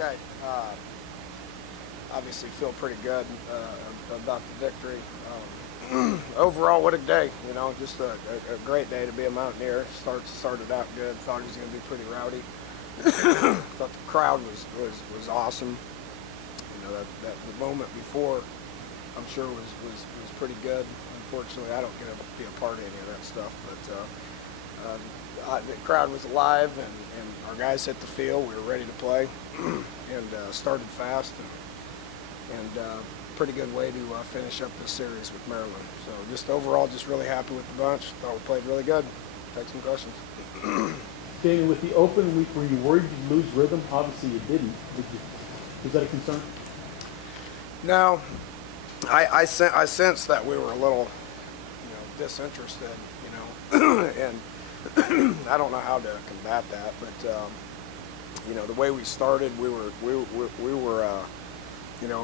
Okay. Obviously feel pretty good about the victory. Overall, what a day. You know, just a great day to be a Mountaineer. Started out good. Thought he was going to be pretty rowdy. Thought the crowd was awesome. You know, that the moment before, I'm sure was pretty good. Unfortunately, I don't get to be a part of any of that stuff, but the crowd was alive, and our guys hit the field. We were ready to play, and started fast, and pretty good way to finish up this series with Maryland. So just overall, just really happy with the bunch. Thought we played really good. Take some questions. Dana, with the open week, were you worried you'd lose rhythm? Obviously you didn't. Was that a concern? No. I sensed that we were a little, disinterested, and I don't know how to combat that, but the way we started, we were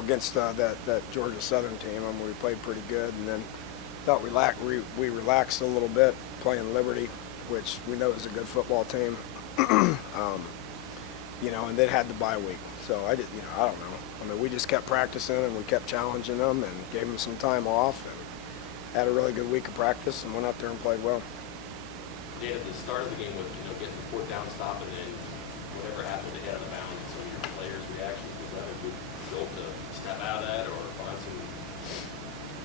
against that Georgia Southern team. I mean, we played pretty good, and then thought we relaxed a little bit playing Liberty, which we know is a good football team, and then had the bye week. So I don't know. I mean, we just kept practicing, and we kept challenging them, and gave them some time off, and had a really good week of practice, and went out there and played well. Dana, at the start of the game with getting the fourth down stop, and then whatever happened to get out of bounds, so your players' reactions, was that a good result to step out of that, or find some?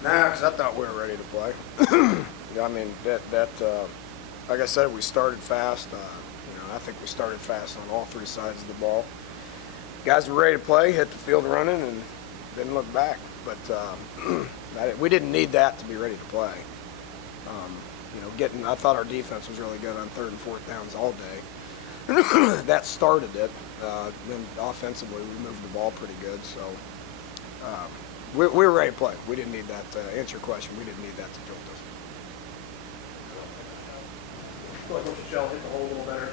Nah, because I thought we were ready to play. I mean, like I said, we started fast. I think we started fast on all three sides of the ball. Guys were ready to play, hit the field running, and didn't look back. But we didn't need that to be ready to play. I thought our defense was really good on third and fourth downs all day. That started it. Then offensively, we moved the ball pretty good. So we were ready to play. We didn't need that. To answer your question, we didn't need that to jolt us. I feel like Coach Shell hit the hole a little better.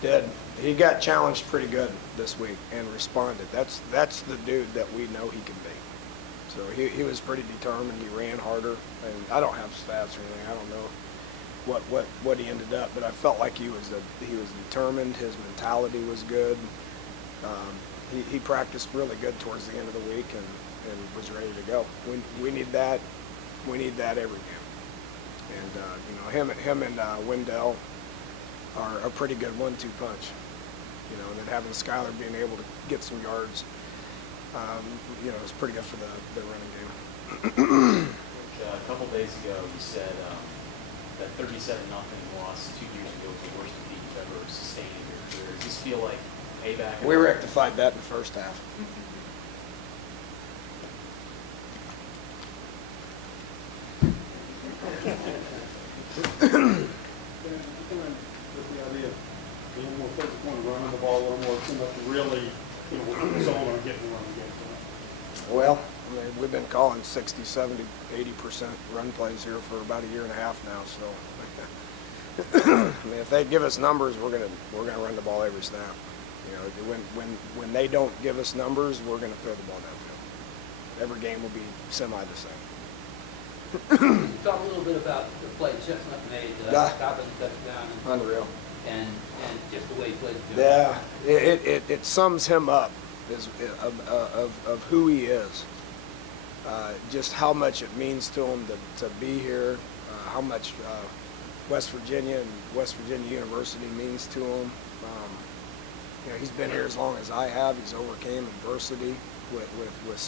Did. He got challenged pretty good this week and responded. That's the dude that we know he can be. So he was pretty determined. He ran harder, and I don't have stats or anything. I don't know what he ended up, but I felt like he was determined. His mentality was good. He practiced really good towards the end of the week and was ready to go. We need that. We need that every game. And him and Wendell are a pretty good 1-2 punch. And then having Skyler being able to get some yards, it's pretty good for the running game. A couple days ago, you said that 37-0 loss 2 years ago was the worst defeat you've ever sustained in your career. Does this feel like payback? We rectified that in the first half. With the idea of being a little more physical and running the ball a little more, it seems like you really, focus on getting the run game. Well, I mean, we've been calling 60, 70, 80% run plays here for about a year and a half now. So, I mean, if they give us numbers, we're gonna run the ball every snap. When they don't give us numbers, we're gonna throw the ball downfield. Every game will be semi the same. Talk a little bit about the play Chestnut made, stopping the touchdown. Unreal. And just the way he played. Yeah, it sums him up of who he is. Just how much it means to him to be here, how much West Virginia and West Virginia University means to him. He's been here as long as I have. He's overcame adversity with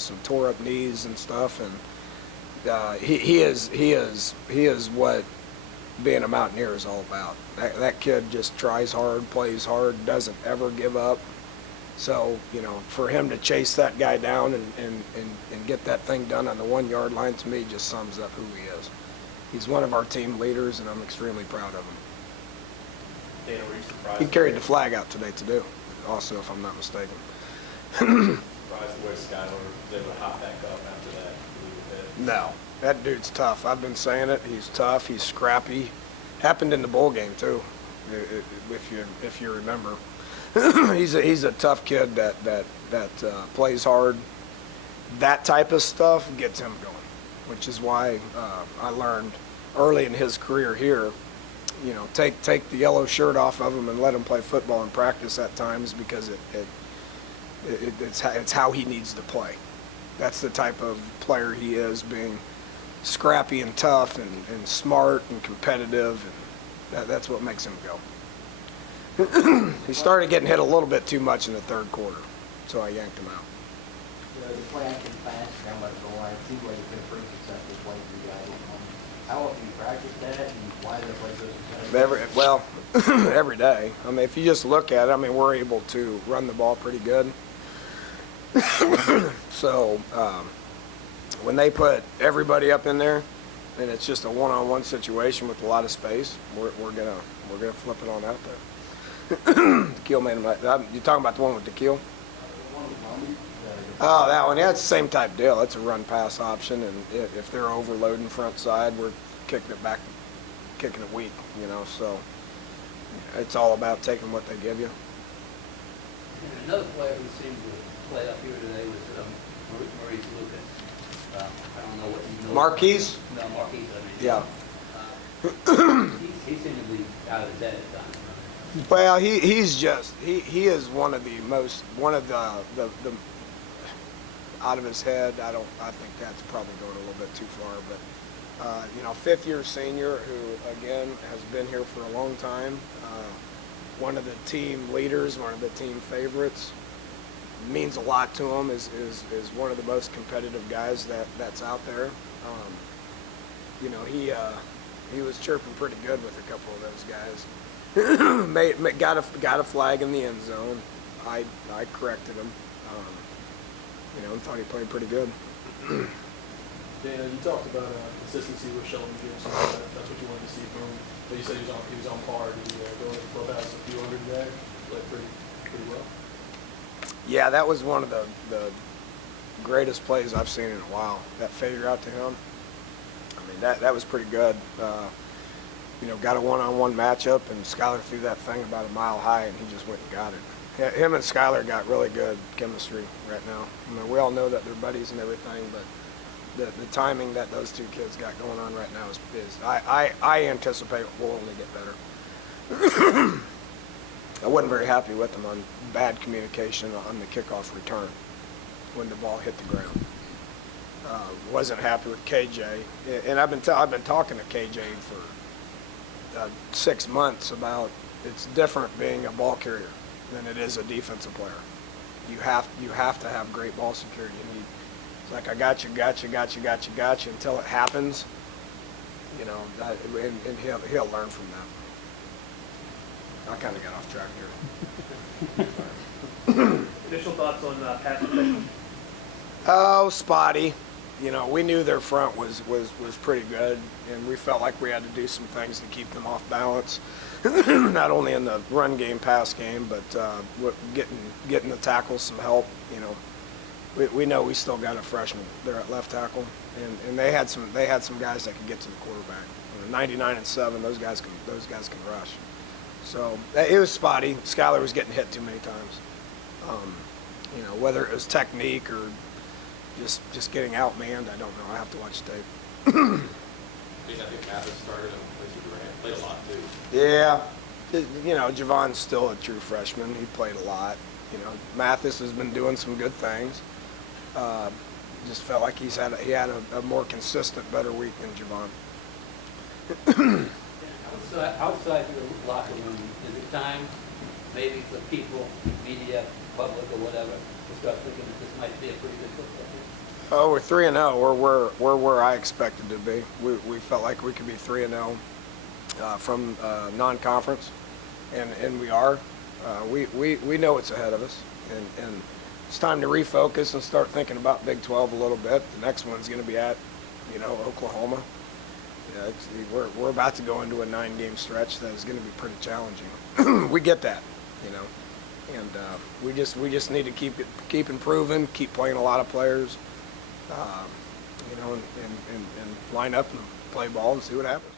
some tore up knees and stuff, and he is what being a Mountaineer is all about. That kid just tries hard, plays hard, doesn't ever give up. So, for him to chase that guy down and get that thing done on the 1 yard line, to me, just sums up who he is. He's one of our team leaders, and I'm extremely proud of him. Dana, were you surprised? He carried the flag out today, too, also, if I'm not mistaken. Surprised the way Skyler was able to hop back up after that? No, that dude's tough. I've been saying it. He's tough. He's scrappy. Happened in the bowl game, too, if you remember. He's a tough kid that plays hard. That type of stuff gets him going, which is why I learned early in his career here you know, take the yellow shirt off of him and let him play football in practice at times, because it's how he needs to play. That's the type of player he is, being scrappy and tough and smart and competitive, and that's what makes him go. He started getting hit a little bit too much in the third quarter, so I yanked him out. The play action pass down by the goal line, it seems like it's been pretty successful play for you guys. How often do you practice that, and why do they play so successful? Every day. I mean, if you just look at it, I mean, we're able to run the ball pretty good. So when they put everybody up in there, and it's just a one-on-one situation with a lot of space, we're gonna flip it on out there. The keel made him. You talking about the one with the keel? Oh, that one. Yeah, it's the same type deal. It's a run-pass option, and if they're overloading front side, we're kicking it back, kicking it weak. You know, so it's all about taking what they give you. And another player who seemed to play up here today was Maurice Lucas. I don't know what you know. Marquise? No, Marquise. I mean, Yeah. He seemed to be out of his head at times. Well, he is one of the out of his head. I think that's probably going a little bit too far, but you know, fifth-year senior who again has been here for a long time. One of the team leaders, one of the team favorites. Means a lot to him. Is one of the most competitive guys that's out there. You know, he was chirping pretty good with a couple of those guys. got a flag in the end zone. I corrected him. You know, and thought he played pretty good. Dana, you talked about consistency with Sheldon Gibbs. That's what you wanted to see from him. But you said he was on par. Did he go in the clubhouse a few hundred today? Played pretty well. Yeah, that was one of the greatest plays I've seen in a while. That fade route to him. I mean, that was pretty good. You know, got a one-on-one matchup, and Skylar threw that thing about a mile high, and he just went and got it. Him and Skylar got really good chemistry right now. I mean, we all know that they're buddies and everything, but the timing that those two kids got going on right now is I anticipate will only get better. I wasn't very happy with them on bad communication on the kickoff return when the ball hit the ground. Wasn't happy with KJ, and I've been talking to KJ for 6 months about it's different being a ball carrier than it is a defensive player. You have to have great ball security. And it's like I got you until it happens. You know, and he'll learn from that. I kind of got off track here. Initial thoughts on pass protection? Oh, spotty. You know, we knew their front was pretty good, and we felt like we had to do some things to keep them off balance, not only in the run game, pass game, but getting the tackles some help. You know, we know we still got a freshman there at left tackle, and they had some guys that could get to the quarterback. 99 and 7, those guys can rush. So it was spotty. Skylar was getting hit too many times. You know, whether it was technique or just getting outmanned, I don't know. I have to watch tape. I think Mathis started and played a lot too. Yeah, you know, Javon's still a true freshman. He played a lot. You know, Mathis has been doing some good things. Just felt like he had a more consistent, better week than Javon. Outside your locker room, is it time maybe for people, media, public, or whatever, to start thinking that this might be a pretty good football team? Oh, we're 3-0. We're where I expected to be. We felt like we could be 3-0 from non-conference, and we are. We know it's ahead of us, and it's time to refocus and start thinking about Big 12 a little bit. The next one's going to be at, you know, Oklahoma. Yeah, we're about to go into a 9-game stretch that is going to be pretty challenging. We get that, you know, and we just need to keep improving, keep playing a lot of players, you know, and line up and play ball and see what happens.